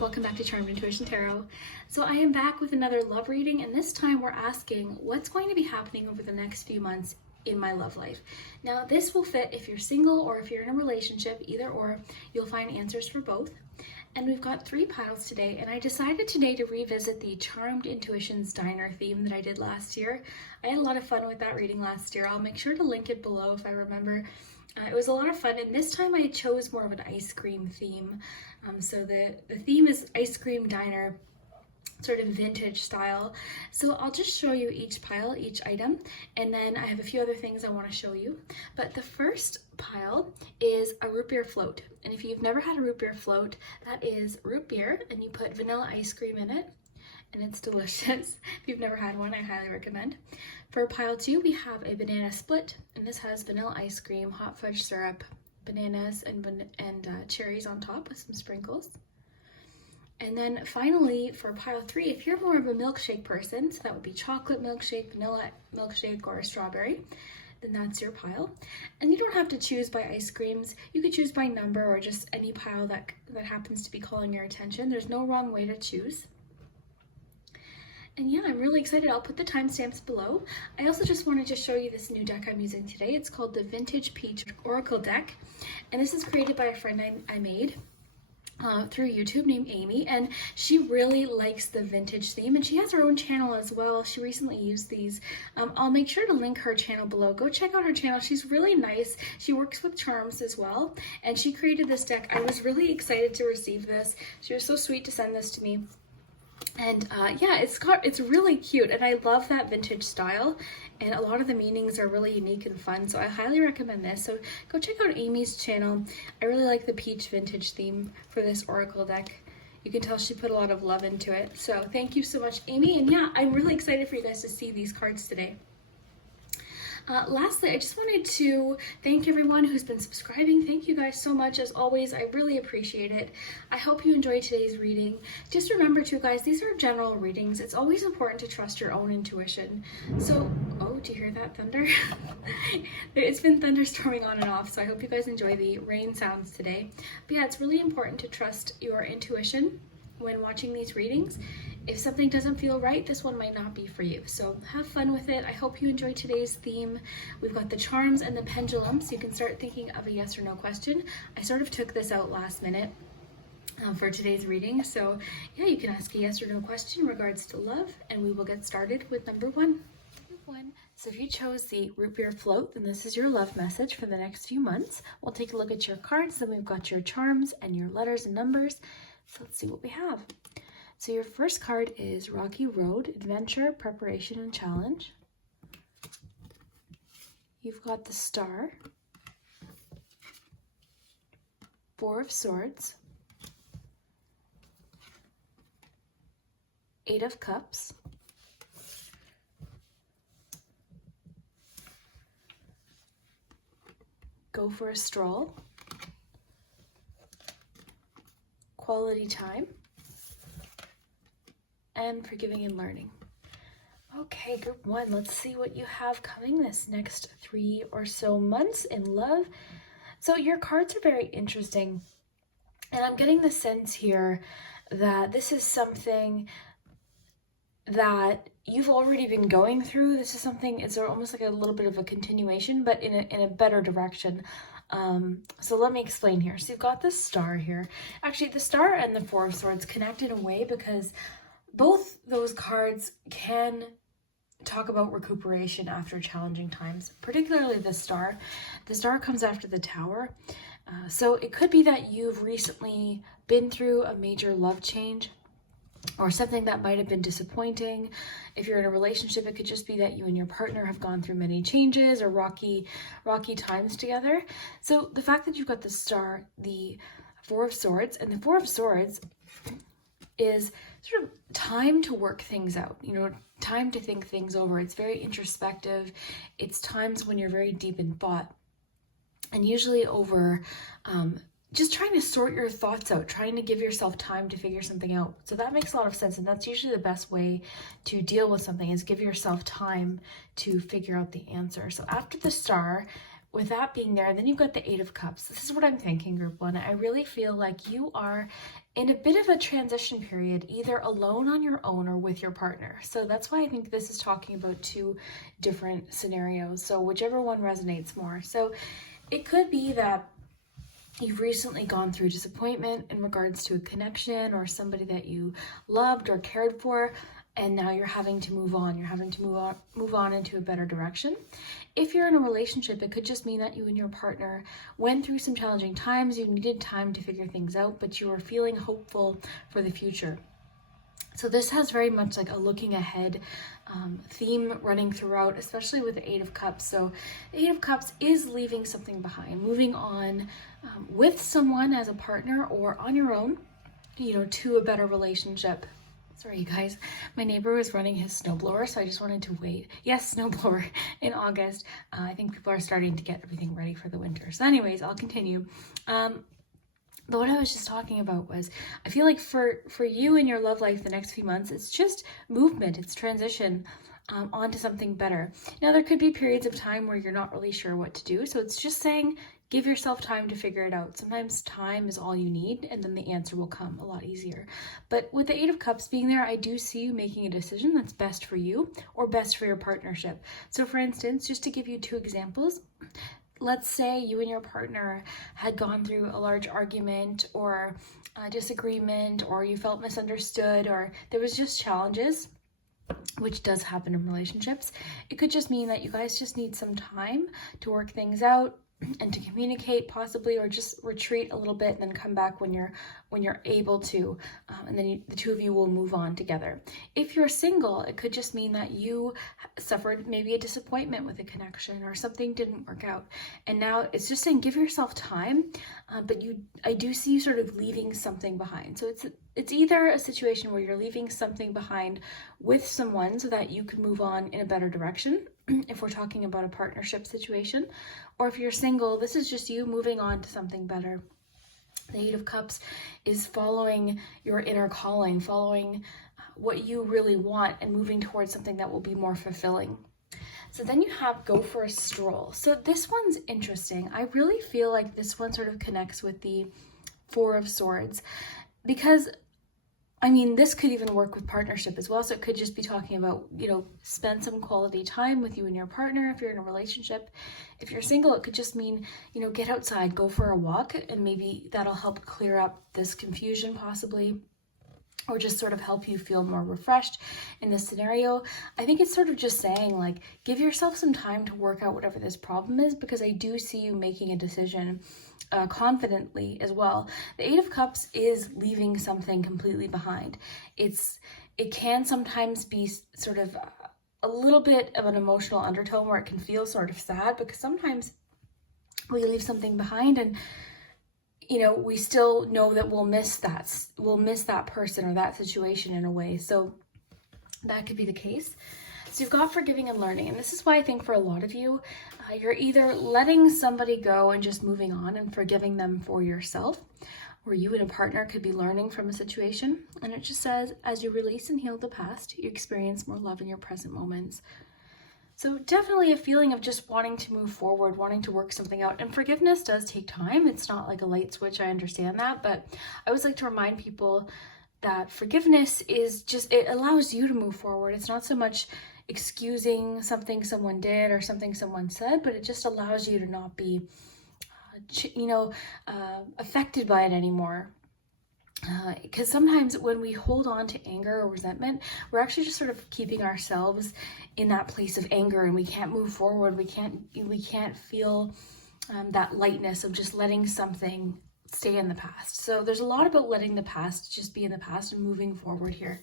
Welcome back to Charmed Intuition Tarot. So I am back with another love reading, and this time we're asking what's going to be happening over the next few months in my love life. Now this will fit if you're single or if you're in a relationship, either or. You'll find answers for both. And we've got 3 piles today, and I decided today to revisit the Charmed Intuitions Diner theme that I did last year. I had a lot of fun with that reading last year. I'll make sure to link it below if I remember. It was a lot of fun, and this time I chose more of an ice cream theme. So the theme is ice cream diner, sort of vintage style. So I'll just show you each pile, each item, and then I have a few other things I want to show you. But the first pile is a root beer float. And if you've never had a root beer float, that is root beer, and you put vanilla ice cream in it, and it's delicious. If you've never had one, I highly recommend. For pile 2, we have a banana split, and this has vanilla ice cream, hot fudge syrup, bananas, and cherries on top with some sprinkles. And then finally, for pile 3, if you're more of a milkshake person, so that would be chocolate milkshake, vanilla milkshake, or a strawberry, then that's your pile. And you don't have to choose by ice creams. You could choose by number or just any pile that happens to be calling your attention. There's no wrong way to choose. And yeah, I'm really excited. I'll put the timestamps below. I also just wanted to show you this new deck I'm using today. It's called the Vintage Peach Oracle Deck. And this is created by a friend I made through YouTube named Amy. And she really likes the vintage theme. And she has her own channel as well. She recently used these. I'll make sure to link her channel below. Go check out her channel. She's really nice. She works with charms as well. And she created this deck. I was really excited to receive this. She was so sweet to send this to me. And yeah, it's really cute, and I love that vintage style, and a lot of the meanings are really unique and fun, so I highly recommend this. So go check out Amy's channel. I really like the peach vintage theme for this oracle deck. You can tell she put a lot of love into it. So thank you so much, Amy, and yeah, I'm really excited for you guys to see these cards today. Lastly, I just wanted to thank everyone who's been subscribing. Thank you guys so much. As always, I really appreciate it. I hope you enjoyed today's reading. Just remember too, guys, these are general readings. It's always important to trust your own intuition. So, oh, do you hear that thunder? It's been thunderstorming on and off, so I hope you guys enjoy the rain sounds today. But yeah, it's really important to trust your intuition when watching these readings. If something doesn't feel right, this one might not be for you. So have fun with it. I hope you enjoyed today's theme. We've got the charms and the pendulum, so you can start thinking of a yes or no question. I sort of took this out last minute for today's reading. So yeah, you can ask a yes or no question in regards to love, and we will get started with number 1. So if you chose the root beer float, then this is your love message for the next few months. We'll take a look at your cards, then we've got your charms and your letters and numbers. So let's see what we have. So your first card is Rocky Road, Adventure, Preparation, and Challenge. You've got the Star, 4 of Swords, 8 of Cups, Go for a Stroll, Quality Time, and Forgiving and Learning. Okay, group 1, let's see what you have coming this next 3 or so months in love. So your cards are very interesting, and I'm getting the sense here that this is something that you've already been going through. This is something, it's almost like a little bit of a continuation, but in a better direction. So let me explain here. So you've got the Star here. Actually, the Star and the 4 of Swords connect in a way because both those cards can talk about recuperation after challenging times, particularly the Star. The Star comes after the Tower. So it could be that you've recently been through a major love change or something that might have been disappointing. If you're in a relationship, it could just be that you and your partner have gone through many changes or rocky times together. So the fact that you've got the Star, the 4 of Swords, and the 4 of Swords is sort of time to work things out, time to think things over. It's very introspective. It's times when you're very deep in thought. And usually over just trying to sort your thoughts out, trying to give yourself time to figure something out. So that makes a lot of sense. And that's usually the best way to deal with something, is give yourself time to figure out the answer. So after the Star, with that being there, then you've got the Eight of Cups. This is what I'm thinking, group one. I really feel like you are in a bit of a transition period, either alone on your own or with your partner. So that's why I think this is talking about two different scenarios. So whichever one resonates more. So it could be that you've recently gone through disappointment in regards to a connection or somebody that you loved or cared for, and now you're having to move on. You're having to move on into a better direction. If you're in a relationship, it could just mean that you and your partner went through some challenging times. You needed time to figure things out, but you were feeling hopeful for the future. So this has very much like a looking ahead theme running throughout, especially with the Eight of Cups. So the Eight of Cups is leaving something behind, moving on with someone as a partner or on your own, to a better relationship. Sorry, you guys, my neighbor was running his snowblower, so I just wanted to wait. Yes, snowblower in August. I think people are starting to get everything ready for the winter. So anyways, I'll continue. What I was just talking about was, I feel like for you in your love life the next few months, it's just movement, it's transition onto something better. Now, there could be periods of time where you're not really sure what to do, so it's just saying, give yourself time to figure it out. Sometimes time is all you need, and then the answer will come a lot easier. But with the Eight of Cups being there, I do see you making a decision that's best for you or best for your partnership. So for instance, just to give you two examples, let's say you and your partner had gone through a large argument or a disagreement, or you felt misunderstood, or there was just challenges, which does happen in relationships. It could just mean that you guys just need some time to work things out and to communicate possibly, or just retreat a little bit and then come back when you're able to, and then the two of you will move on together. If you're single, it could just mean that you suffered maybe a disappointment with a connection or something didn't work out, and now it's just saying give yourself time, but I do see you sort of leaving something behind. So it's either a situation where you're leaving something behind with someone so that you can move on in a better direction, if we're talking about a partnership situation, or if you're single, this is just you moving on to something better. The Eight of Cups is following your inner calling, following what you really want and moving towards something that will be more fulfilling. So then you have go for a stroll. So this one's interesting. I really feel like this one sort of connects with the Four of Swords, because this could even work with partnership as well. So it could just be talking about, spend some quality time with you and your partner if you're in a relationship. If you're single, it could just mean, get outside, go for a walk, and maybe that'll help clear up this confusion possibly, or just sort of help you feel more refreshed in this scenario. I think it's sort of just saying, like, give yourself some time to work out whatever this problem is, because I do see you making a decision confidently as well. The Eight of Cups is leaving something completely behind. It can sometimes be sort of a little bit of an emotional undertone where it can feel sort of sad, because sometimes we leave something behind and we still know that we'll miss that person or that situation in a way. So that could be the case. So you've got forgiving and learning. And this is why I think for a lot of you, you're either letting somebody go and just moving on and forgiving them for yourself, or you and a partner could be learning from a situation. And it just says, as you release and heal the past, you experience more love in your present moments. So definitely a feeling of just wanting to move forward, wanting to work something out. And forgiveness does take time. It's not like a light switch, I understand that. But I always like to remind people that forgiveness is just, it allows you to move forward. It's not so much excusing something someone did or something someone said, but it just allows you to not be, affected by it anymore. Because sometimes when we hold on to anger or resentment, we're actually just sort of keeping ourselves in that place of anger, and we can't move forward. We can't feel that lightness of just letting something stay in the past. So there's a lot about letting the past just be in the past and moving forward here.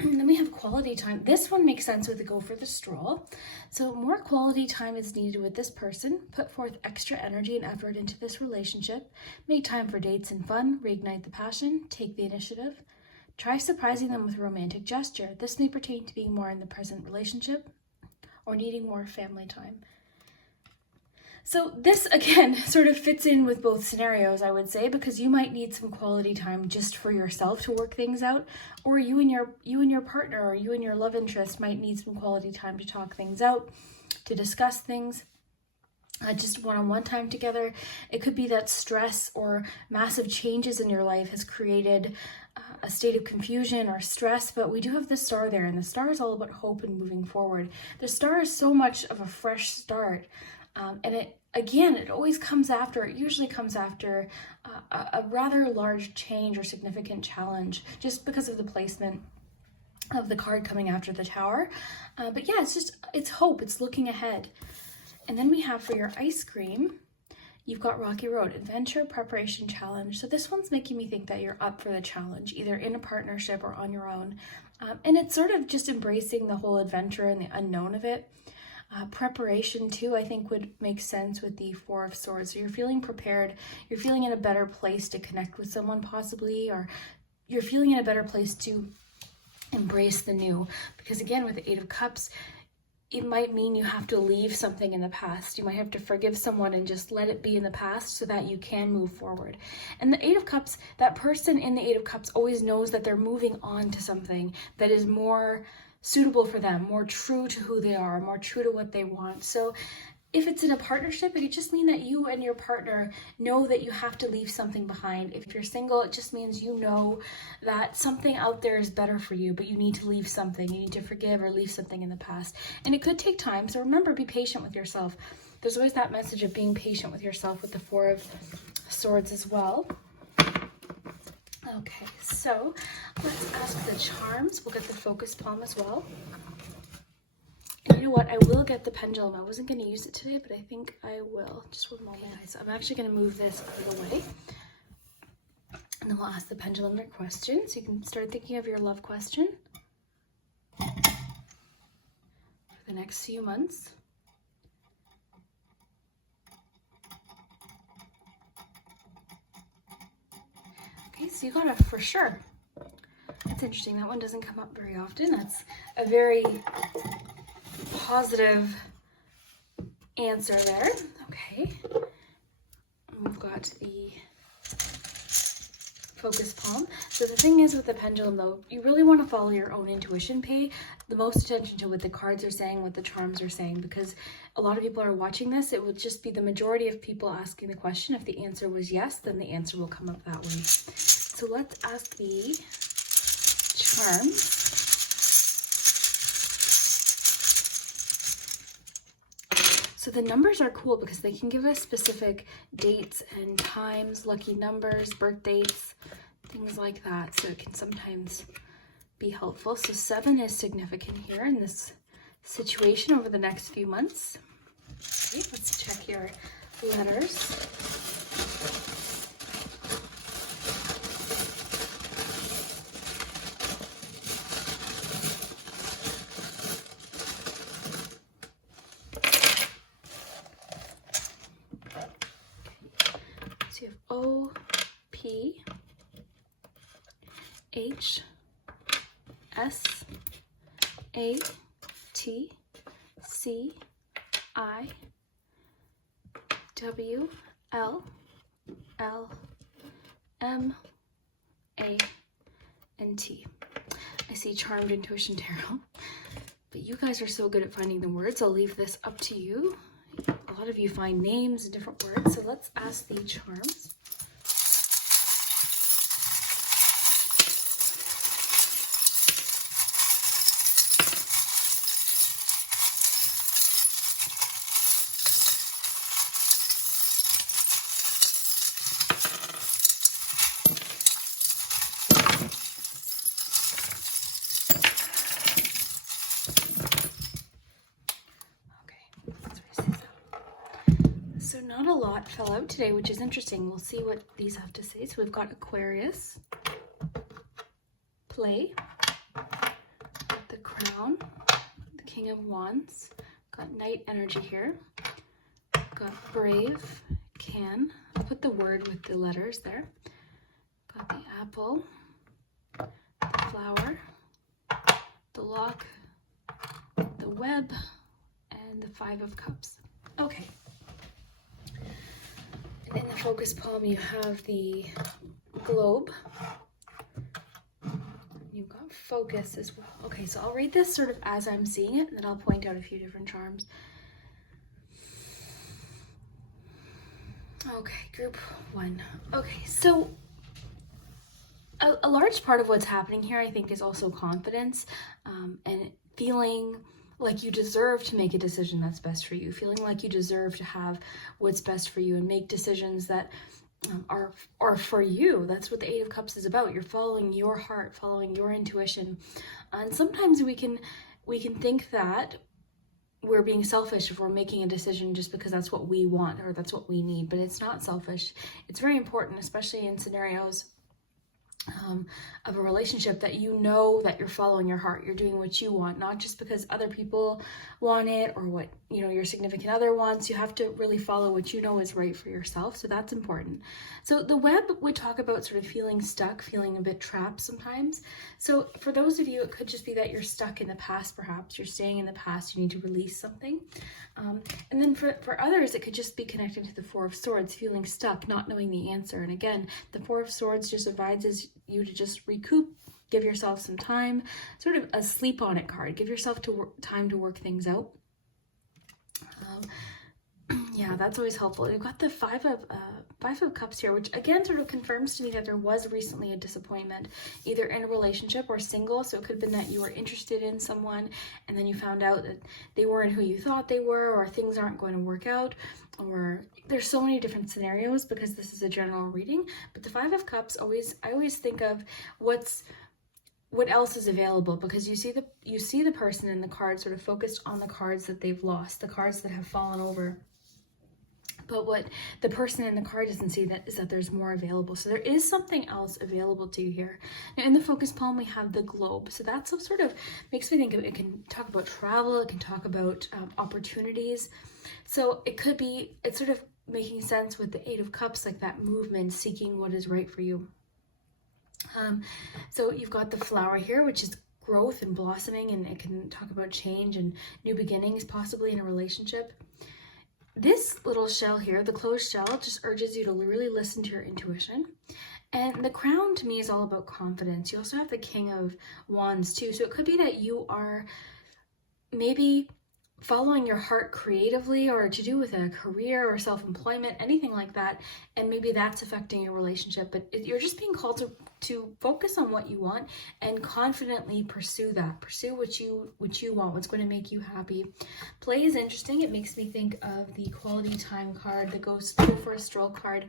Then we have quality time. This one makes sense with the go for the stroll. So more quality time is needed with this person. Put forth extra energy and effort into this relationship. Make time for dates and fun. Reignite the passion. Take the initiative. Try surprising them with a romantic gesture. This may pertain to being more in the present relationship or needing more family time. So this, again, sort of fits in with both scenarios, I would say, because you might need some quality time just for yourself to work things out, or you and your partner or you and your love interest might need some quality time to talk things out, to discuss things. Just one-on-one time together. It could be that stress or massive changes in your life has created a state of confusion or stress, but we do have the star there, and the star is all about hope and moving forward. The star is so much of a fresh start, and it usually comes after a rather large change or significant challenge, just because of the placement of the card coming after the Tower. But yeah, it's hope, it's looking ahead. And then we have for your ice cream, you've got Rocky Road, Adventure, Preparation, Challenge. So this one's making me think that you're up for the challenge, either in a partnership or on your own. And it's sort of just embracing the whole adventure and the unknown of it. Preparation too, I think, would make sense with the Four of Swords. So you're feeling prepared, you're feeling in a better place to connect with someone possibly, or you're feeling in a better place to embrace the new. Because again, with the Eight of Cups, it might mean you have to leave something in the past. You might have to forgive someone and just let it be in the past so that you can move forward. And the Eight of Cups, that person in the Eight of Cups always knows that they're moving on to something that is more suitable for them, more true to who they are, more true to what they want. So if it's in a partnership, it could just mean that you and your partner know that you have to leave something behind. If you're single, it just means you know that something out there is better for you, but you need to leave something. You need to forgive or leave something in the past. And it could take time, so remember, be patient with yourself. There's always that message of being patient with yourself with the Four of Swords as well. Okay, so let's ask the charms. We'll get the focus palm as well. And you know what? I will get the pendulum. I wasn't going to use it today, but I think I will. Just one moment, guys. I'm actually going to move this out of the way. And then we'll ask the pendulum their question. So you can start thinking of your love question for the next few months. Okay, so you got a for sure. That's interesting. That one doesn't come up very often. That's a very positive answer there. Okay. And we've got the focus palm. So the thing is with the pendulum though, you really want to follow your own intuition. Pay the most attention to what the cards are saying, what the charms are saying, because a lot of people are watching this. It would just be the majority of people asking the question. If the answer was yes, then the answer will come up that way. So let's ask the charms. So the numbers are cool because they can give us specific dates and times, lucky numbers, birth dates, things like that. So it can sometimes be helpful. So 7 is significant here in this situation over the next few months. Okay, let's check your letters. So you have O, P, H, S, A, T, C, I, W, L, L, M, A, and T. I see Charmed Intuition Tarot, but you guys are so good at finding the words. I'll leave this up to you. A lot of you find names and different words, so let's ask the charms. So not a lot fell out today, which is interesting. We'll see what these have to say. So we've got Aquarius, Play, got the Crown, the King of Wands, got Knight energy here, got Brave, Can. I'll put the word with the letters there. Got the Apple, the Flower, the Lock, the Web, and the Five of Cups. Okay. focus palm, you have the globe. You've got focus as well. Okay, so I'll read this sort of as I'm seeing it, and then I'll point out a few different charms. Okay, group 1. Okay, so a large part of what's happening here, I think, is also confidence, and feeling like you deserve to make a decision that's best for you, feeling like you deserve to have what's best for you and make decisions that are for you. That's what the Eight of Cups is about. You're following your heart, following your intuition. And sometimes we can think that we're being selfish if we're making a decision just because that's what we want or that's what we need, but it's not selfish. It's very important, especially in scenarios of a relationship, that you know that you're following your heart, you're doing what you want, not just because other people want it or what your significant other wants. You have to really follow what you know is right for yourself, so that's important. So the web would talk about sort of feeling stuck, feeling a bit trapped sometimes. So for those of you, it could just be that you're stuck in the past. Perhaps you're staying in the past, you need to release something. And then for others, it could just be connected to the Four of Swords, feeling stuck, not knowing the answer. And again, the Four of Swords just advises you to just recoup, give yourself some time, sort of a sleep on it card. Give yourself time to work things out. Yeah, that's always helpful. You've got the Five of Cups here, which again sort of confirms to me that there was recently a disappointment, either in a relationship or single. So it could have been that you were interested in someone and then you found out that they weren't who you thought they were, or things aren't going to work out, or there's so many different scenarios because this is a general reading. But the Five of Cups, I always think of what else is available, because you see the person in the card sort of focused on the cards that they've lost, the cards that have fallen over. But what the person in the card doesn't see is that there's more available. So there is something else available to you here. Now in the focus palm, we have the globe. So that's sort of makes me think of, it can talk about travel, it can talk about opportunities. So it's sort of making sense with the Eight of Cups, like that movement, seeking what is right for you. So you've got the flower here, which is growth and blossoming, and it can talk about change and new beginnings, possibly in a relationship. This little shell here, the closed shell, just urges you to really listen to your intuition. And the crown to me is all about confidence. You also have the King of Wands too. So it could be that you are maybe following your heart creatively, or to do with a career or self-employment, anything like that, and maybe that's affecting your relationship. But you're just being called to focus on what you want and confidently pursue that. Pursue what you want, what's going to make you happy. Play is interesting. It makes me think of the quality time card, the go for a stroll card,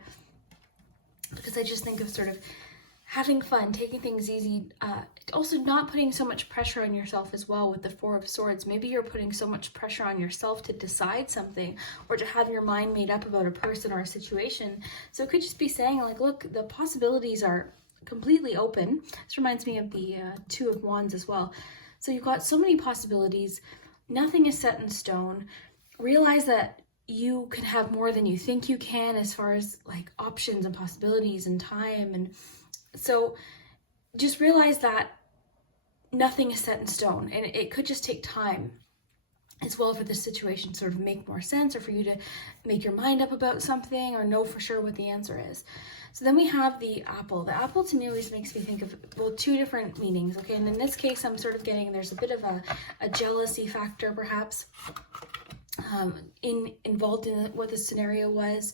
because I just think of sort of having fun, taking things easy, also not putting so much pressure on yourself as well with the Four of Swords. Maybe you're putting so much pressure on yourself to decide something, or to have your mind made up about a person or a situation. So it could just be saying, like, look, the possibilities are completely open. This reminds me of the Two of Wands as well. So you've got so many possibilities. Nothing is set in stone. Realize that you can have more than you think you can, as far as like options and possibilities and time. And so just realize that nothing is set in stone, and it could just take time as well for the situation to sort of make more sense, or for you to make your mind up about something, or know for sure what the answer is. So then we have the apple. The apple to me always makes me think of, well, two different meanings. Okay, and in this case, I'm sort of getting, there's a bit of a jealousy factor perhaps involved in what the scenario was,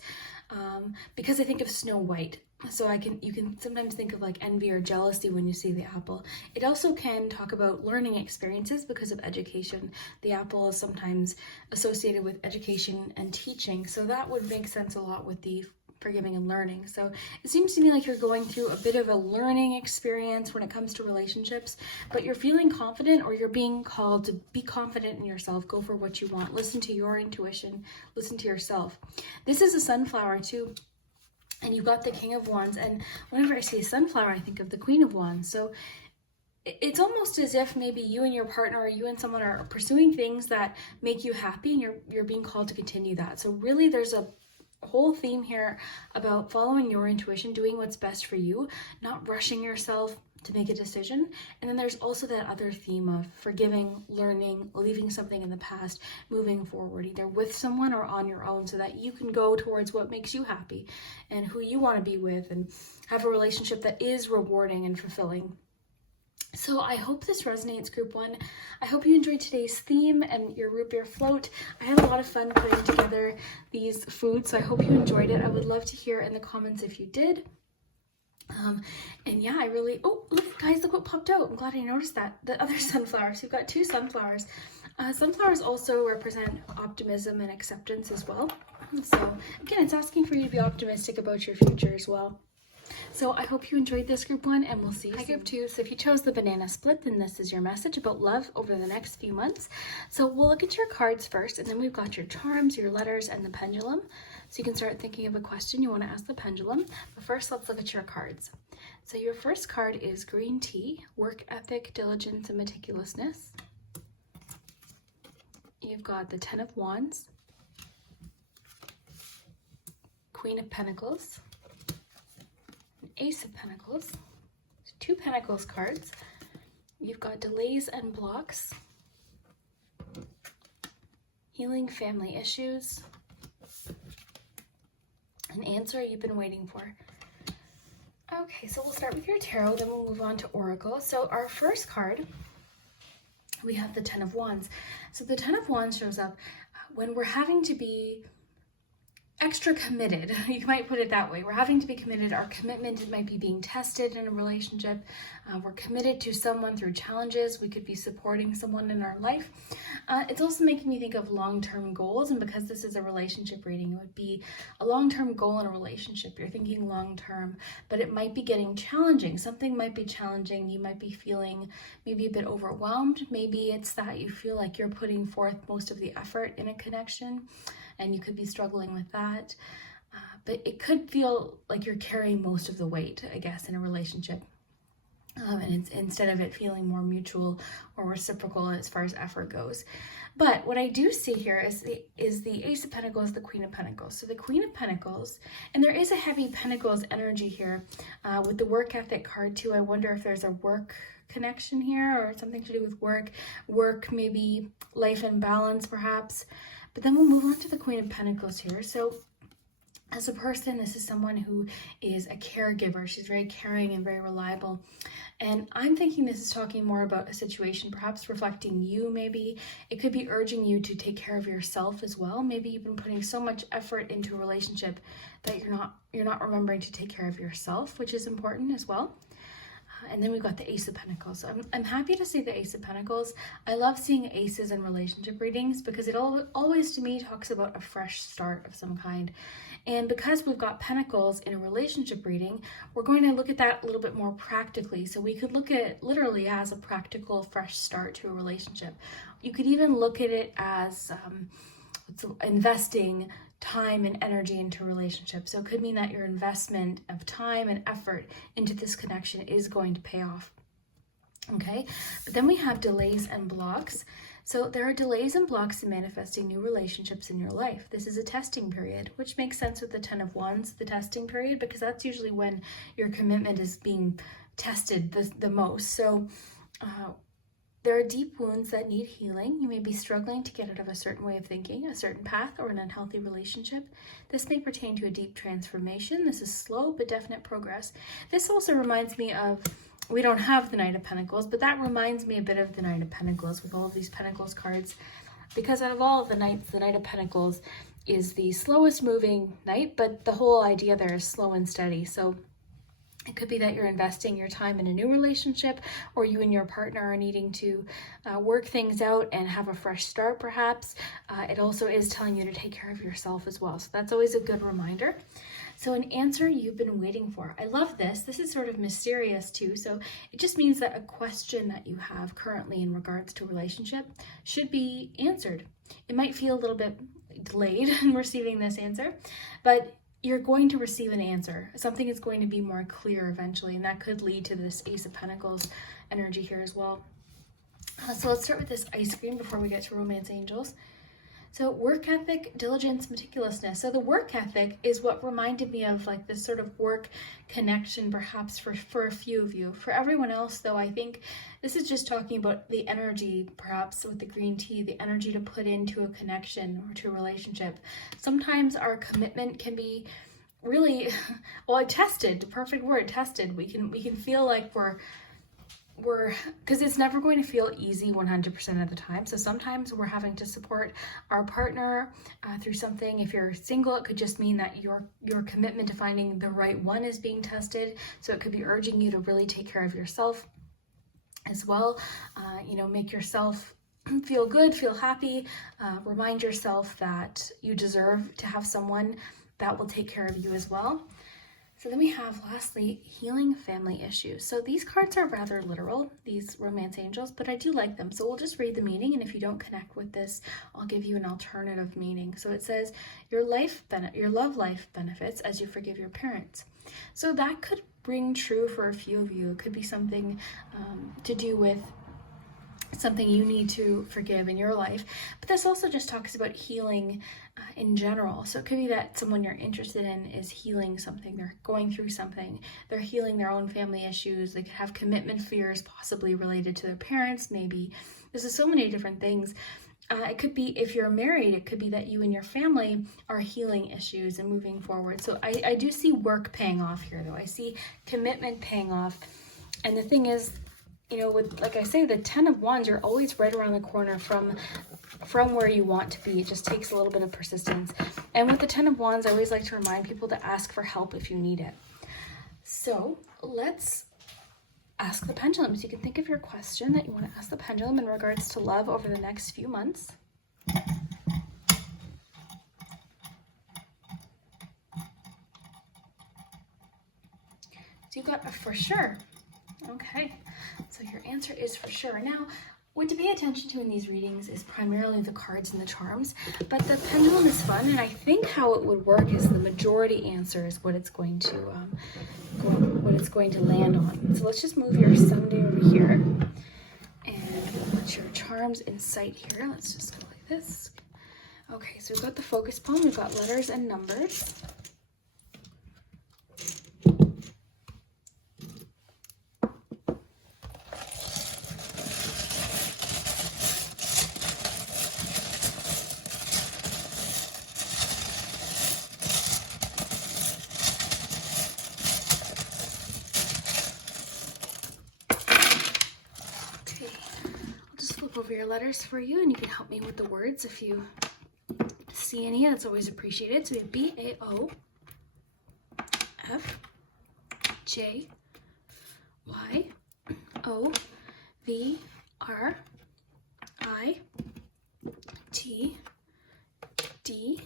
because I think of Snow White. So you can sometimes think of like envy or jealousy when you see the apple. It also can talk about learning experiences because of education. The apple is sometimes associated with education and teaching, so that would make sense a lot with the forgiving and learning. So it seems to me like you're going through a bit of a learning experience when it comes to relationships, but you're feeling confident, or you're being called to be confident in yourself. Go for what you want. Listen to your intuition. Listen to yourself. This is a sunflower too. And you've got the King of Wands, and whenever I see a sunflower, I think of the Queen of Wands. So it's almost as if maybe you and your partner, or you and someone, are pursuing things that make you happy, and you're being called to continue that. So really there's whole theme here about following your intuition, doing what's best for you, not rushing yourself to make a decision. And then there's also that other theme of forgiving, learning, leaving something in the past, moving forward, either with someone or on your own, so that you can go towards what makes you happy and who you want to be with and have a relationship that is rewarding and fulfilling. So I hope this resonates, Group 1. I hope you enjoyed today's theme and your root beer float. I had a lot of fun putting together these foods, so I hope you enjoyed it. I would love to hear in the comments if you did. And yeah, oh, look, guys, look what popped out. I'm glad I noticed that. The other sunflowers. We've got 2 sunflowers. Sunflowers also represent optimism and acceptance as well. So again, it's asking for you to be optimistic about your future as well. So I hope you enjoyed this, Group 1, and we'll see you soon. Hi, Group 2. So if you chose the banana split, then this is your message about love over the next few months. So we'll look at your cards first, and then we've got your charms, your letters, and the pendulum. So you can start thinking of a question you want to ask the pendulum. But first, let's look at your cards. So your first card is green tea, work ethic, diligence, and meticulousness. You've got the 10 of Wands, Queen of Pentacles, Ace of Pentacles, 2 Pentacles cards. You've got delays and blocks, healing family issues, an answer you've been waiting for. Okay, so we'll start with your tarot, then we'll move on to Oracle. So our first card, we have the 10 of Wands. So the 10 of Wands shows up when we're having to be extra committed. You might put it that way. We're having to be committed. Our commitment might be being tested in a relationship. We're committed to someone through challenges. We could be supporting someone in our life. It's also making me think of long-term goals, and because this is a relationship reading, it would be a long-term goal in a relationship. You're thinking long-term, but it might be getting challenging. Something might be challenging. You might be feeling maybe a bit overwhelmed. Maybe it's that you feel like you're putting forth most of the effort in a connection, and you could be struggling with that. But it could feel like you're carrying most of the weight, I guess, in a relationship. And it's, instead of it feeling more mutual or reciprocal as far as effort goes. But what I do see here is the Ace of Pentacles, the Queen of Pentacles. So the Queen of Pentacles, and there is a heavy Pentacles energy here with the work ethic card too. I wonder if there's a work connection here or something to do with work, maybe life and balance perhaps. But then we'll move on to the Queen of Pentacles here. So as a person, this is someone who is a caregiver. She's very caring and very reliable. And I'm thinking this is talking more about a situation, perhaps reflecting you maybe. It could be urging you to take care of yourself as well. Maybe you've been putting so much effort into a relationship that you're not remembering to take care of yourself, which is important as well. And then we've got the Ace of Pentacles. So I'm happy to see the Ace of Pentacles. I love seeing aces in relationship readings because it always to me talks about a fresh start of some kind. And because we've got Pentacles in a relationship reading, we're going to look at that a little bit more practically. So we could look at it literally as a practical fresh start to a relationship. You could even look at it as investing time and energy into a relationship. So it could mean that your investment of time and effort into this connection is going to pay off. Okay, but then we have delays and blocks. So there are delays and blocks in manifesting new relationships in your life. This is a testing period, which makes sense with the 10 of Wands, the testing period, because that's usually when your commitment is being tested the most. So there are deep wounds that need healing. You may be struggling to get out of a certain way of thinking, a certain path, or an unhealthy relationship. This may pertain to a deep transformation. This is slow but definite progress. This also reminds me of, we don't have the Knight of Pentacles, but that reminds me a bit of the Knight of Pentacles with all of these Pentacles cards. Because out of all of the Knights, the Knight of Pentacles is the slowest moving Knight, but the whole idea there is slow and steady. So it could be that you're investing your time in a new relationship, or you and your partner are needing to work things out and have a fresh start perhaps. It also is telling you to take care of yourself as well. So that's always a good reminder. So an answer you've been waiting for. I love this. This is sort of mysterious too. So it just means that a question that you have currently in regards to a relationship should be answered. It might feel a little bit delayed in receiving this answer, but you're going to receive an answer. Something is going to be more clear eventually, and that could lead to this Ace of Pentacles energy here as well. So let's start with this ice cream before we get to Romance Angels. So work ethic, diligence, meticulousness. So the work ethic is what reminded me of like this sort of work connection, perhaps for a few of you. For everyone else, though, I think this is just talking about the energy, perhaps with the green tea, the energy to put into a connection or to a relationship. Sometimes our commitment can be really, well, tested, perfect word, tested. We can feel like we're because it's never going to feel easy 100% of the time. So sometimes we're having to support our partner through something. If you're single, it could just mean that your commitment to finding the right one is being tested. So it could be urging you to really take care of yourself as well. Make yourself feel good, feel happy. Remind yourself that you deserve to have someone that will take care of you as well. So then we have, lastly, healing family issues. So these cards are rather literal, these romance angels, but I do like them. So we'll just read the meaning, and if you don't connect with this, I'll give you an alternative meaning. So it says, your love life benefits as you forgive your parents. So that could ring true for a few of you. It could be something to do with something you need to forgive in your life. But this also just talks about healing in general. So it could be that someone you're interested in is healing something. They're going through something. They're healing their own family issues. They could have commitment fears possibly related to their parents, maybe. This is so many different things. It could be, if you're married, it could be that you and your family are healing issues and moving forward. So I do see work paying off here, though. I see commitment paying off. And the thing is, with, like I say, the 10 of Wands, you're always right around the corner from where you want to be. It just takes a little bit of persistence. And with the 10 of Wands, I always like to remind people to ask for help if you need it. So let's ask the pendulum. So you can think of your question that you want to ask the pendulum in regards to love over the next few months. So you got a for sure. Okay, so your answer is for sure. Now, what to pay attention to in these readings is primarily the cards and the charms, but the pendulum is fun, and I think how it would work is the majority answer is what it's going to land on. So let's just move your someday over here, and we'll put your charms in sight here. Let's just go like this. Okay, so we've got the focus palm, we've got letters and numbers. Over your letters for you, and you can help me with the words if you see any. That's always appreciated. So we have B, A, O, F, J, Y, O, V, R, I, T, D,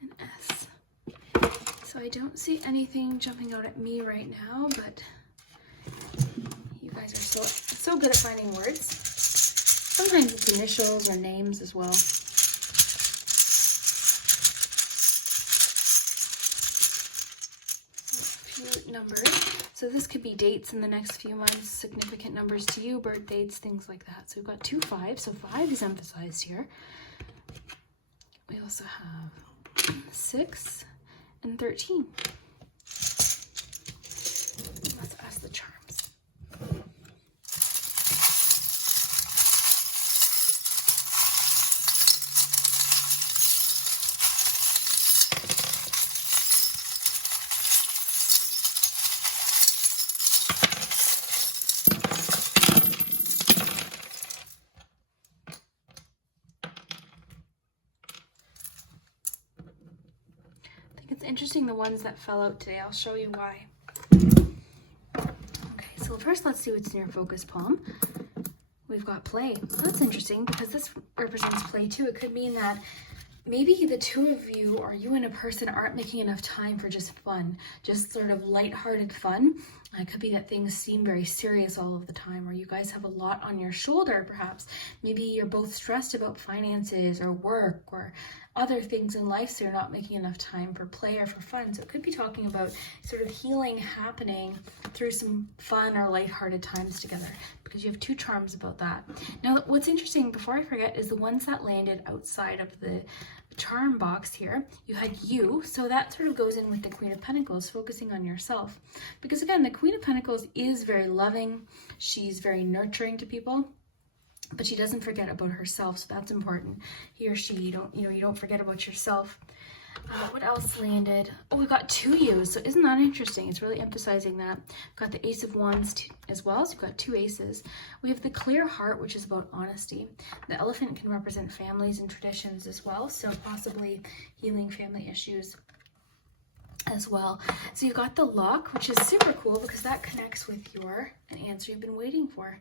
and S. So I don't see anything jumping out at me right now, but you guys are so good at finding words. Sometimes it's initials or names as well. So a few numbers. So this could be dates in the next few months, significant numbers to you, birth dates, things like that. So we've got 2 5, so 5 is emphasized here. We also have 6 and 13. Let's ask the charms. Interesting, the ones that fell out today. I'll show you why. Okay, so first let's see what's in your focus palm. We've got play. That's interesting because this represents play too. It could mean that maybe the two of you, or you and a person, aren't making enough time for just fun, just sort of lighthearted fun. It could be that things seem very serious all of the time, or you guys have a lot on your shoulder, perhaps. Maybe you're both stressed about finances or work or other things in life, so you're not making enough time for play or for fun. So it could be talking about sort of healing happening through some fun or lighthearted times together. because you have 2 charms about that. Now, what's interesting, before I forget, is the ones that landed outside of the charm box here. You had you, so that sort of goes in with the Queen of Pentacles, focusing on yourself. Because again, the Queen of Pentacles is very loving. She's very nurturing to people, but she doesn't forget about herself, so that's important. He or she, you don't forget about yourself. What else landed? Oh, we got 2 U's, so isn't that interesting? It's really emphasizing that. We've got the Ace of Wands as well, so we've got 2 aces. We have the Clear Heart, which is about honesty. The elephant can represent families and traditions as well, so possibly healing family issues as well. So you've got the Lock, which is super cool because that connects with an answer you've been waiting for.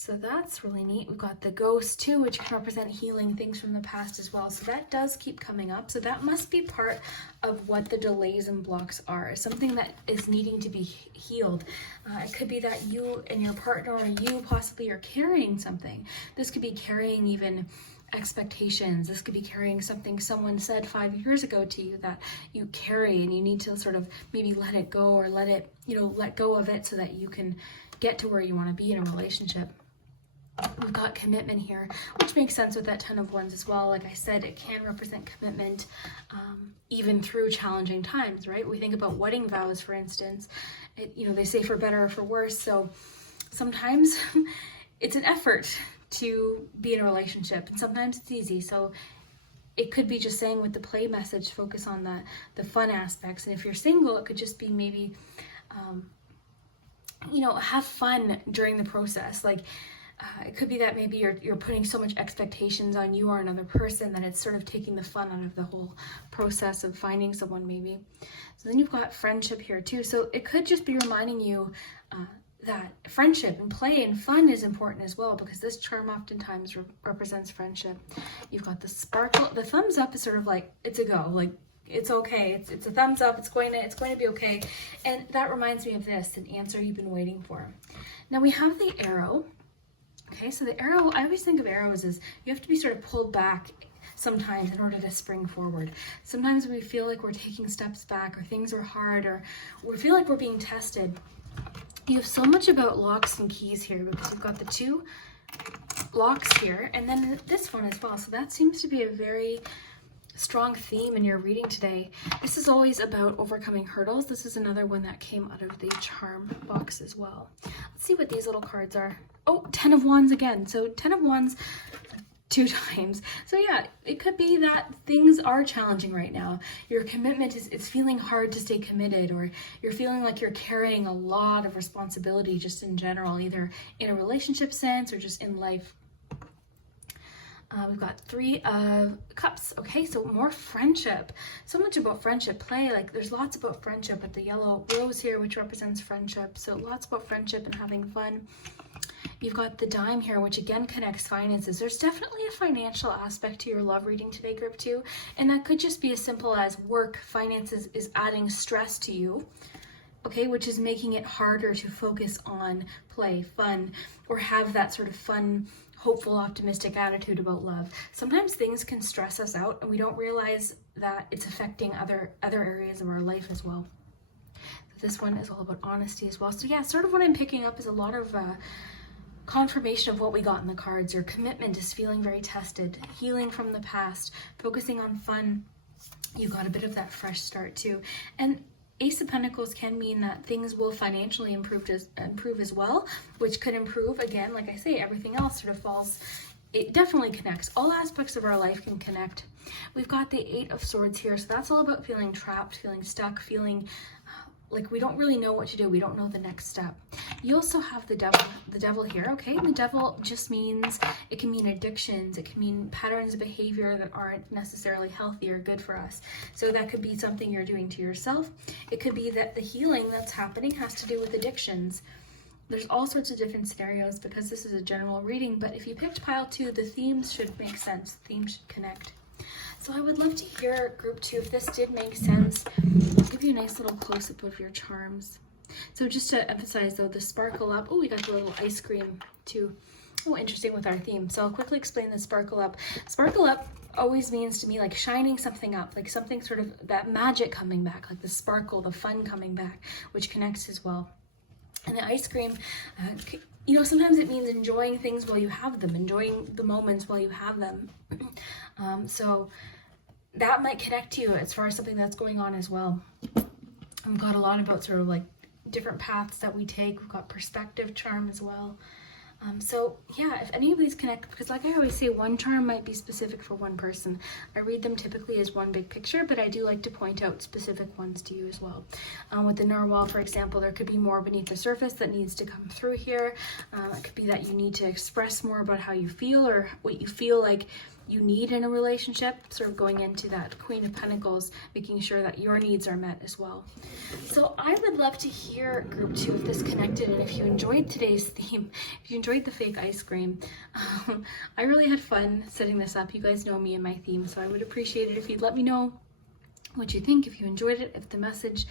So that's really neat. We've got the Ghost too, which can represent healing things from the past as well. So that does keep coming up. So that must be part of what the delays and blocks are, something that is needing to be healed. It could be that you and your partner, or you possibly, are carrying something. This could be carrying even expectations. This could be carrying something someone said 5 years ago to you that you carry, and you need to sort of maybe let it go, or let go of it so that you can get to where you want to be in a relationship. We've got commitment here, which makes sense with that 10 of Wands as well. Like I said, it can represent commitment even through challenging times, right? We think about wedding vows, for instance. They say for better or for worse. So sometimes it's an effort to be in a relationship, and sometimes it's easy. So it could be just saying with the play message, focus on the fun aspects. And if you're single, it could just be maybe, have fun during the process. Like, it could be that maybe you're putting so much expectations on you or another person that it's sort of taking the fun out of the whole process of finding someone maybe. So then you've got friendship here too. So it could just be reminding you that friendship and play and fun is important as well, because this charm oftentimes represents friendship. You've got the sparkle. The thumbs up is sort of like, it's a go. Like, it's okay. It's a thumbs up. It's going to be okay. And that reminds me of this, an answer you've been waiting for. Now we have the arrow. Okay, so the arrow, I always think of arrows as you have to be sort of pulled back sometimes in order to spring forward. Sometimes we feel like we're taking steps back, or things are hard, or we feel like we're being tested. You have so much about locks and keys here, because you've got the 2 locks here, and then this one as well. So that seems to be a very strong theme in your reading today. This is always about overcoming hurdles. This is another one that came out of the charm box as well. Let's see what these little cards are. Oh, 10 of Wands again. So 10 of Wands 2 times. So yeah, it could be that things are challenging right now. Your commitment it's feeling hard to stay committed, or you're feeling like you're carrying a lot of responsibility just in general, either in a relationship sense or just in life. We've got 3 of Cups. Okay, so more friendship. So much about friendship play. Like, there's lots about friendship with the yellow rose here, which represents friendship. So lots about friendship and having fun. You've got the Dime here, which again connects finances. There's definitely a financial aspect to your love reading today, group 2. And that could just be as simple as work, finances is adding stress to you. Okay, which is making it harder to focus on play, fun, or have that sort of fun, hopeful, optimistic attitude about love. Sometimes things can stress us out and we don't realize that it's affecting other areas of our life as well. So this one is all about honesty as well. So yeah, sort of what I'm picking up is a lot of confirmation of what we got in the cards. Your commitment is feeling very tested, healing from the past, focusing on fun. You got a bit of that fresh start too. And Ace of Pentacles can mean that things will financially improve as well, which could improve, again, like I say, everything else sort of falls. It definitely connects. All aspects of our life can connect. We've got the 8 of Swords here, so that's all about feeling trapped, feeling stuck, feeling like we don't really know what to do. We don't know the next step. You also have the devil here, okay? And the devil just means, it can mean addictions. It can mean patterns of behavior that aren't necessarily healthy or good for us. So that could be something you're doing to yourself. It could be that the healing that's happening has to do with addictions. There's all sorts of different scenarios because this is a general reading, but if you picked pile 2, the themes should make sense. The themes should connect. So I would love to hear, group 2, if this did make sense. I'll give you a nice little close-up of your charms. So just to emphasize though, the sparkle up. Oh, we got the little ice cream too. Oh, interesting with our theme. So I'll quickly explain the sparkle up. Sparkle up always means to me like shining something up, like something sort of that magic coming back, like the sparkle, the fun coming back, which connects as well. And the ice cream, sometimes it means enjoying things while you have them, enjoying the moments while you have them. So that might connect to you as far as something that's going on as well. We've got a lot about sort of like different paths that we take. We've got perspective charm as well. So yeah, if any of these connect, because like I always say, one charm might be specific for one person. I read them typically as one big picture, but I do like to point out specific ones to you as well. With the narwhal, for example, there could be more beneath the surface that needs to come through here. It could be that you need to express more about how you feel or what you feel like you need in a relationship, sort of going into that Queen of Pentacles, making sure that your needs are met as well. So I would love to hear group 2 if this connected, and if you enjoyed today's theme, if you enjoyed the fake ice cream. I really had fun setting this up. You guys know me and my theme, so I would appreciate it if you'd let me know what you think, if you enjoyed it, if the message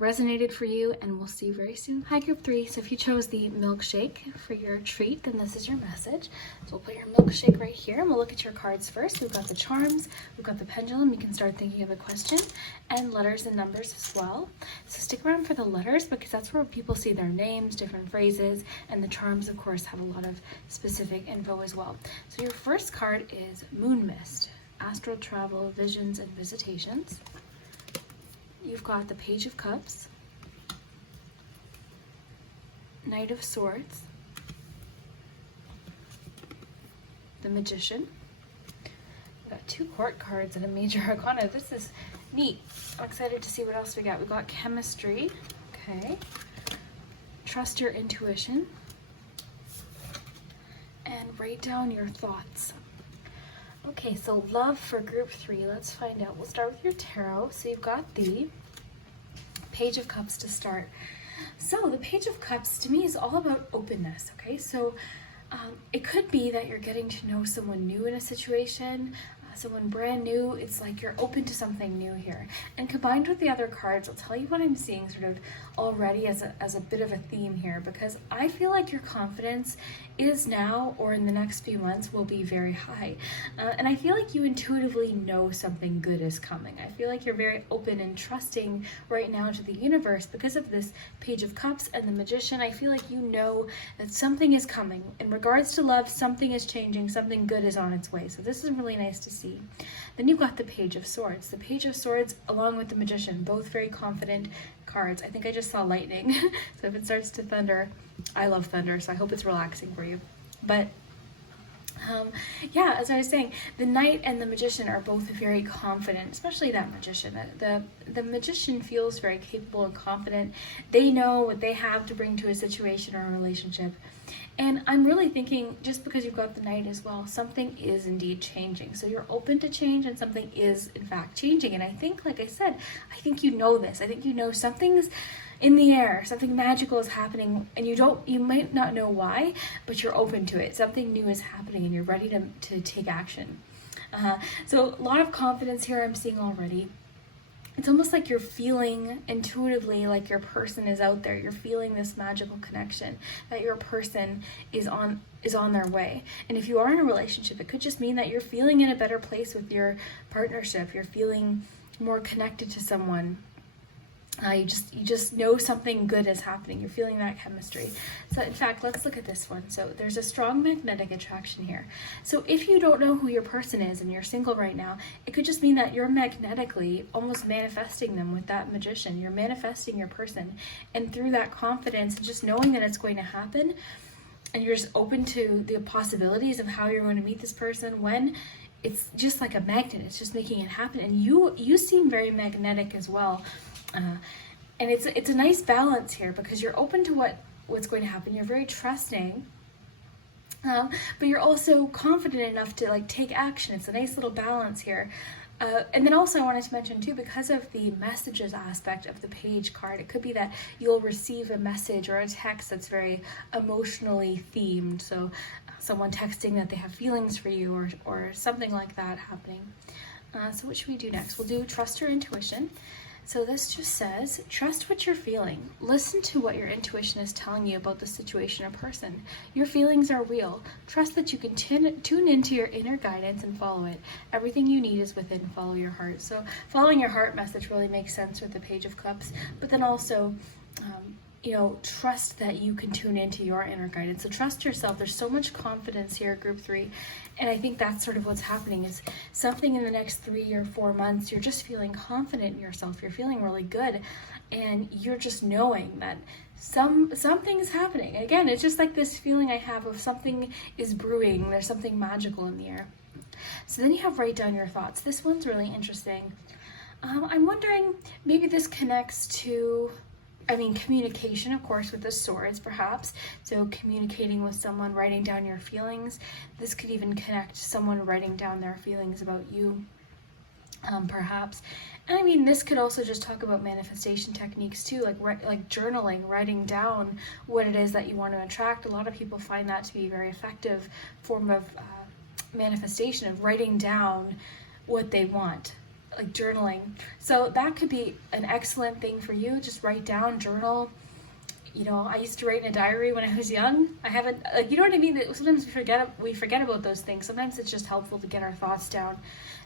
resonated for you, and we'll see you very soon. Hi group 3. So if you chose the milkshake for your treat, then this is your message. So we'll put your milkshake right here, and we'll look at your cards first. We've got the charms, we've got the pendulum. You can start thinking of a question, and letters and numbers as well. So stick around for the letters, because that's where people see their names, different phrases, and the charms of course have a lot of specific info as well. So your first card is Moon Mist, astral travel, visions, and visitations. You've got the Page of Cups, Knight of Swords, the Magician. We've got 2 court cards and a major arcana. This is neat. I'm excited to see what else we got. We got Chemistry, okay, Trust Your Intuition, and Write Down Your Thoughts. Okay, so love for group 3. Let's find out. We'll start with your tarot. So you've got the Page of Cups to start. So the Page of Cups to me is all about openness, okay? So it could be that you're getting to know someone new in a situation, someone brand new. It's like you're open to something new here. And combined with the other cards, I'll tell you what I'm seeing sort of already as a bit of a theme here, because I feel like your confidence is now or in the next few months will be very high. And I feel like you intuitively know something good is coming. I feel like you're very open and trusting right now to the universe because of this Page of Cups and the Magician. I feel like you know that something is coming. In regards to love, something is changing, something good is on its way. So this is really nice to see. Then you've got the Page of Swords. The Page of Swords along with the Magician, both very confident cards. I think I just saw lightning. So if it starts to thunder, I love thunder, so I hope it's relaxing for you. But yeah, as I was saying, the Knight and the Magician are both very confident, especially that Magician. The Magician feels very capable and confident. They know what they have to bring to a situation or a relationship. And I'm really thinking, just because you've got the Knight as well, something is indeed changing. So you're open to change, and something is in fact changing. And I think, like I said, I think you know this. I think you know something's in the air, something magical is happening, and you might not know why, but you're open to it. Something new is happening, and you're ready to take action. So a lot of confidence here I'm seeing already. It's almost like you're feeling intuitively like your person is out there. You're feeling this magical connection, that your person is on their way. And if you are in a relationship, it could just mean that you're feeling in a better place with your partnership. You're feeling more connected to someone. You just know something good is happening. You're feeling that chemistry. So in fact, let's look at this one. So there's a strong magnetic attraction here. So if you don't know who your person is and you're single right now, it could just mean that you're magnetically almost manifesting them with that Magician. You're manifesting your person. And through that confidence, just knowing that it's going to happen, and you're just open to the possibilities of how you're going to meet this person, when it's just like a magnet. It's just making it happen. And you seem very magnetic as well. And it's a nice balance here, because you're open to what's going to happen. You're very trusting, but you're also confident enough to like take action. It's a nice little balance here. And then also I wanted to mention too, because of the messages aspect of the Page card, it could be that you'll receive a message or a text that's very emotionally themed. So someone texting that they have feelings for you, or something like that happening. So what should we do next? We'll do Trust Your Intuition. So this just says, trust what you're feeling. Listen to what your intuition is telling you about the situation or person. Your feelings are real. Trust that you can tune into your inner guidance and follow it. Everything you need is within. Follow your heart. So following your heart message really makes sense with the Page of Cups, but then also trust that you can tune into your inner guidance. So trust yourself. There's so much confidence here, group 3. And I think that's sort of what's happening, is something in the next 3 or 4 months, you're just feeling confident in yourself. You're feeling really good. And you're just knowing that something's happening. Again, it's just like this feeling I have of something is brewing. There's something magical in the air. So then you have write down your thoughts. This one's really interesting. I'm wondering, maybe this connects to, communication, of course, with the swords, perhaps. So communicating with someone, writing down your feelings. This could even connect to someone writing down their feelings about you, perhaps. And this could also just talk about manifestation techniques too, like journaling, writing down what it is that you want to attract. A lot of people find that to be a very effective form of manifestation, of writing down what they want, like journaling. So that could be an excellent thing for you. Just write down, journal. I used to write in a diary when I was young. I haven't, you know what I mean? Sometimes we forget about those things. Sometimes it's just helpful to get our thoughts down.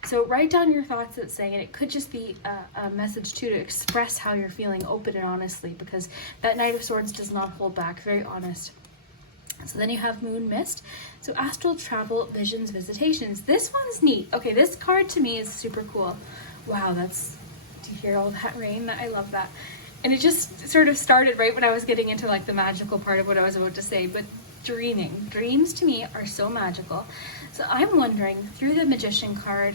So write down your thoughts that say, and it could just be a message too, to express how you're feeling, open and honestly, because that Knight of Swords does not hold back, very honest. So then you have Moon Mist. So astral travel, visions, visitations. This one's neat. Okay, this card to me is super cool. Wow, do you hear all that rain? I love that. And it just sort of started right when I was getting into like the magical part of what I was about to say, but dreams to me are so magical. So I'm wondering, through the Magician card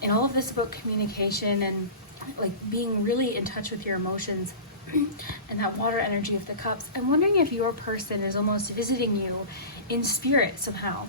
and all of this about communication and like being really in touch with your emotions and that water energy of the cups, I'm wondering if your person is almost visiting you in spirit somehow.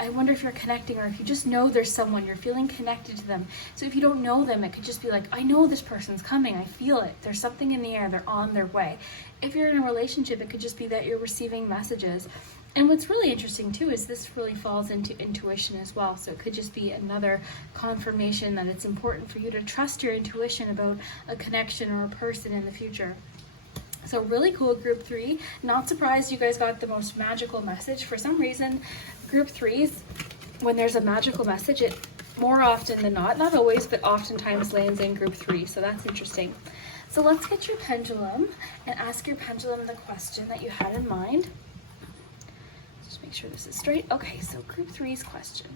I wonder if you're connecting, or if you just know there's someone, you're feeling connected to them. So if you don't know them, it could just be like, I know this person's coming, I feel it. There's something in the air, they're on their way. If you're in a relationship, it could just be that you're receiving messages. And what's really interesting too is this really falls into intuition as well. So it could just be another confirmation that it's important for you to trust your intuition about a connection or a person in the future. So really cool, group 3. Not surprised you guys got the most magical message. For some reason, group 3s, when there's a magical message, it more often than not always, but oftentimes lands in group 3. So that's interesting. So let's get your pendulum and ask your pendulum the question that you had in mind. Just make sure this is straight. Okay, so group 3's question.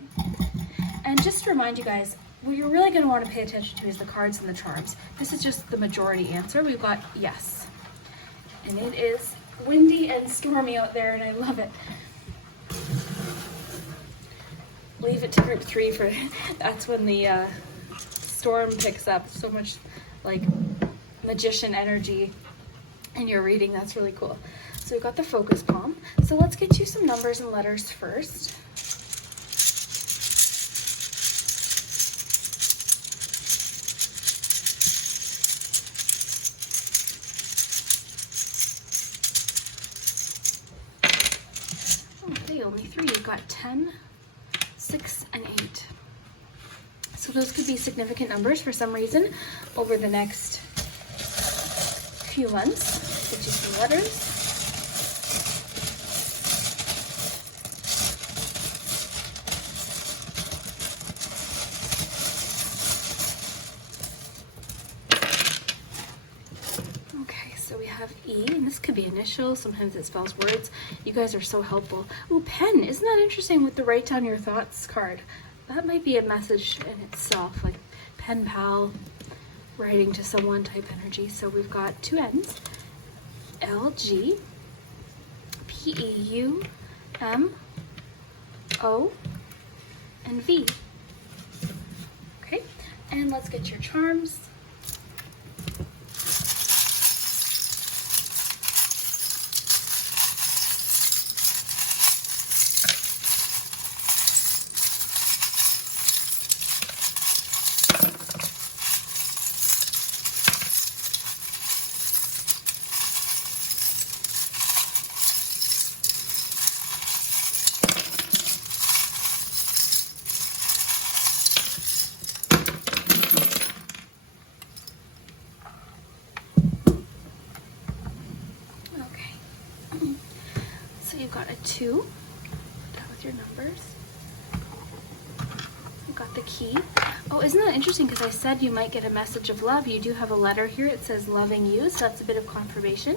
And just to remind you guys, what you're really going to want to pay attention to is the cards and the charms. This is just the majority answer. We've got yes. And it is windy and stormy out there, and I love it. Leave it to group 3 for, that's when the storm picks up. So much like magician energy in your reading. That's really cool. So we've got the focus palm. So let's get you some numbers and letters first. Only 3. You've got 10, 6, and 8. So those could be significant numbers for some reason over the next few months. Get you some letters. E, and this could be initials, sometimes it spells words. You guys are so helpful. Ooh, pen. Isn't that interesting with the write down your thoughts card? That might be a message in itself, like pen pal, writing to someone type energy. So we've got 2 N's, L, G, P, E, U, M, O, and V. Okay, and let's get your charms. You've got a 2, down with your numbers. You've got the key. Oh, isn't that interesting? Because I said you might get a message of love. You do have a letter here. It says loving you, so that's a bit of confirmation.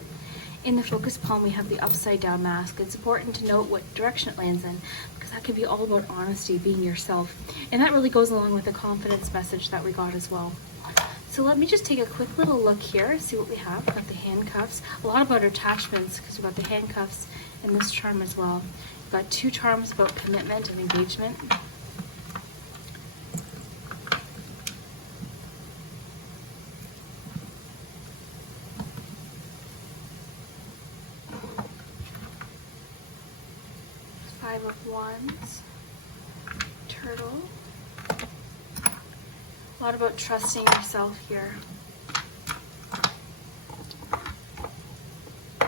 In the focus palm, we have the upside down mask. It's important to note what direction it lands in, because that can be all about honesty, being yourself. And that really goes along with the confidence message that we got as well. So let me just take a quick little look here, see what we have. We've got the handcuffs, a lot about attachments, because we've got the handcuffs in this charm as well. We've got 2 charms about commitment and engagement. Five of Wands, Turtle. A lot about trusting yourself here.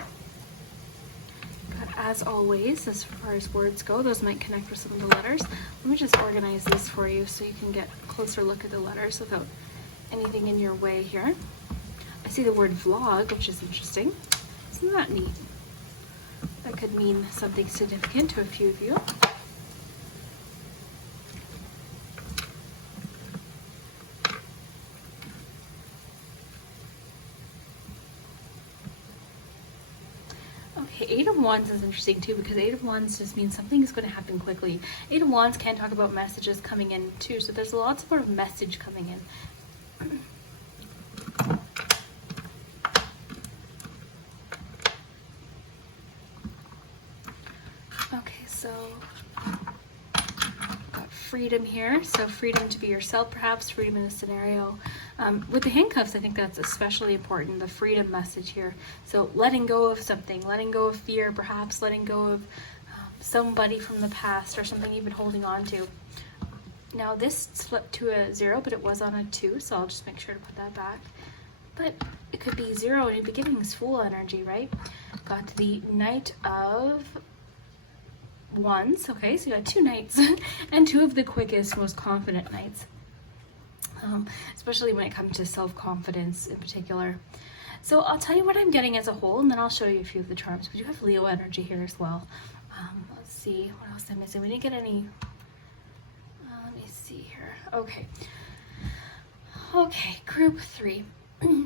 But as always, as far as words go, those might connect with some of the letters. Let me just organize these for you so you can get a closer look at the letters without anything in your way here. I see the word vlog, which is interesting. Isn't that neat? That could mean something significant to a few of you. Okay, 8 of Wands is interesting too, because 8 of Wands just means something is going to happen quickly. 8 of Wands can talk about messages coming in too, so there's lots of message coming in. Okay, so got freedom here. So freedom to be yourself, perhaps freedom in a scenario. With the handcuffs, I think that's especially important, the freedom message here. So letting go of something, letting go of fear, perhaps letting go of somebody from the past or something you've been holding on to. Now this slipped to a 0, but it was on a 2, so I'll just make sure to put that back. But it could be 0 in the beginning's Fool energy, right? Got the Knight of Wands. Okay, so you got 2 knights and 2 of the quickest, most confident knights. Especially when it comes to self-confidence in particular. So I'll tell you what I'm getting as a whole, and then I'll show you a few of the charms. We do have Leo energy here as well. Let's see, what else am I missing? We didn't get any, let me see here. Okay, group 3.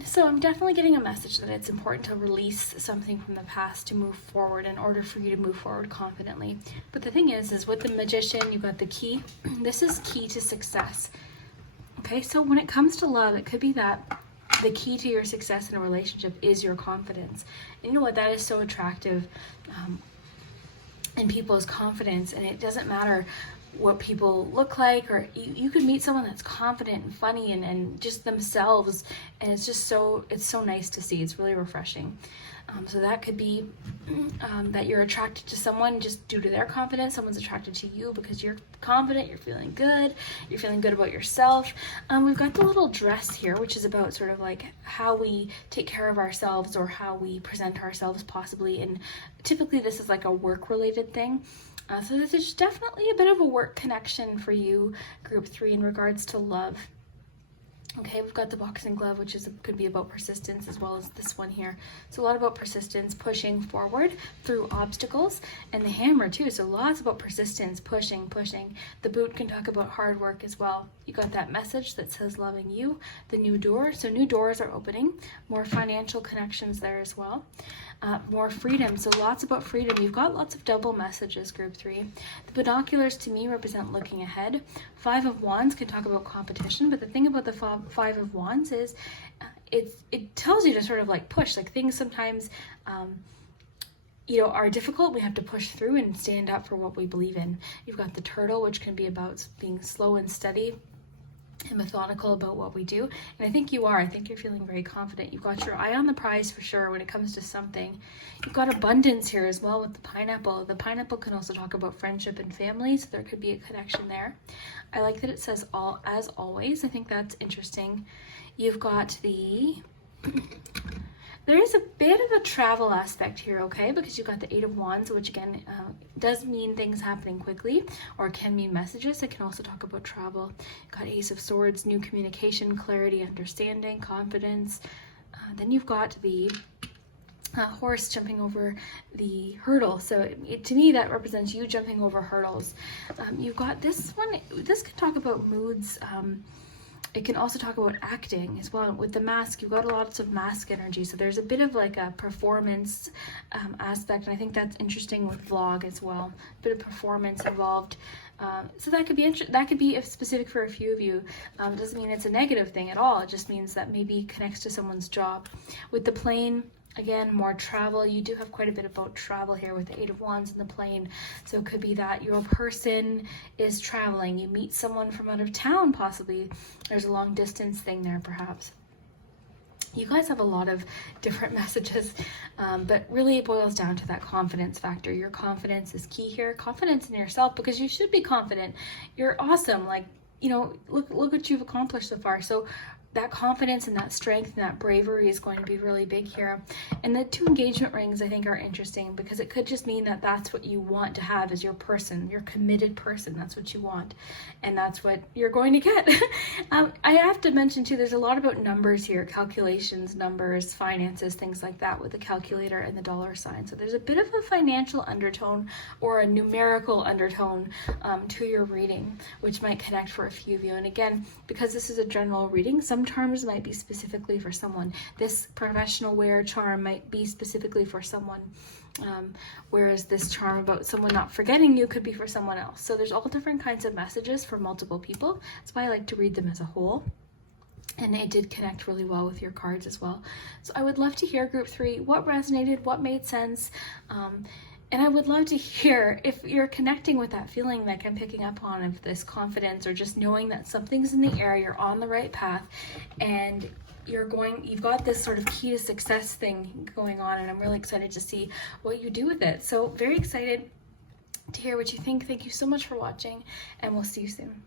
So I'm definitely getting a message that it's important to release something from the past to move forward in order for you to move forward confidently. But the thing is with the Magician, you've got the key. This is key to success. Okay, so when it comes to love, it could be that the key to your success in a relationship is your confidence. And you know what? That is so attractive in people's confidence. And it doesn't matter what people look like, or you could meet someone that's confident and funny and just themselves. And it's just it's so nice to see. It's really refreshing. So that could be that you're attracted to someone just due to their confidence. Someone's attracted to you because you're confident, you're feeling good about yourself. We've got the little dress here, which is about sort of like how we take care of ourselves or how we present ourselves possibly. And typically this is like a work-related thing. So there's definitely a bit of a work connection for you, group 3, in regards to love. Okay, we've got the boxing glove, which could be about persistence, as well as this one here. So a lot about persistence, pushing forward through obstacles, and the hammer too. So lots about persistence, pushing. The boot can talk about hard work as well. You got that message that says loving you, the new door. So new doors are opening, more financial connections there as well. More freedom, so lots about freedom. You've got lots of double messages, group 3. The binoculars to me represent looking ahead. 5 of Wands can talk about competition, but the thing about the 5 of Wands is it tells you to sort of like push. Like things sometimes are difficult. We have to push through and stand up for what we believe in. You've got the Turtle, which can be about being slow and steady and methodical about what we do. And I think you are. I think you're feeling very confident. You've got your eye on the prize for sure when it comes to something. You've got abundance here as well with the pineapple. The pineapple can also talk about friendship and family, so there could be a connection there. I like that it says all as always. I think that's interesting. You've got there is a bit of a travel aspect here, okay? Because you've got the 8 of Wands, which again does mean things happening quickly, or can mean messages. It can also talk about travel. You've got Ace of Swords, new communication, clarity, understanding, confidence. Then you've got the horse jumping over the hurdle. So to me, that represents you jumping over hurdles. You've got this one. This could talk about moods. It can also talk about acting as well. With the mask, you've got lots of mask energy, so there's a bit of like a performance aspect, and I think that's interesting with vlog as well. A bit of performance involved. So that could be specific for a few of you. Doesn't mean it's a negative thing at all. It just means that maybe connects to someone's job. With the plane, again, more travel. You do have quite a bit about travel here with the Eight of Wands and the plane. So it could be that your person is traveling. You meet someone from out of town, possibly. There's a long distance thing there, perhaps. You guys have a lot of different messages, but really it boils down to that confidence factor. Your confidence is key here. Confidence in yourself, because you should be confident. You're awesome. Like, you know, look what you've accomplished so far. So that confidence and that strength and that bravery is going to be really big here. And the 2 engagement rings, I think, are interesting, because it could just mean that that's what you want to have as your person, your committed person. That's what you want, and that's what you're going to get. I have to mention too, there's a lot about numbers here, calculations, numbers, finances, things like that, with the calculator and the dollar sign. So there's a bit of a financial undertone or a numerical undertone to your reading, which might connect for a few of you. And again, because this is a general reading, some charms might be specifically for someone. This professional wear charm might be specifically for someone, whereas this charm about someone not forgetting you could be for someone else. So there's all different kinds of messages for multiple people. That's why I like to read them as a whole. And it did connect really well with your cards as well. So I would love to hear, group 3, what resonated, what made sense. And I would love to hear if you're connecting with that feeling like I'm picking up on, of this confidence, or just knowing that something's in the air, you're on the right path, and you've got this sort of key to success thing going on, and I'm really excited to see what you do with it. So very excited to hear what you think. Thank you so much for watching, and we'll see you soon.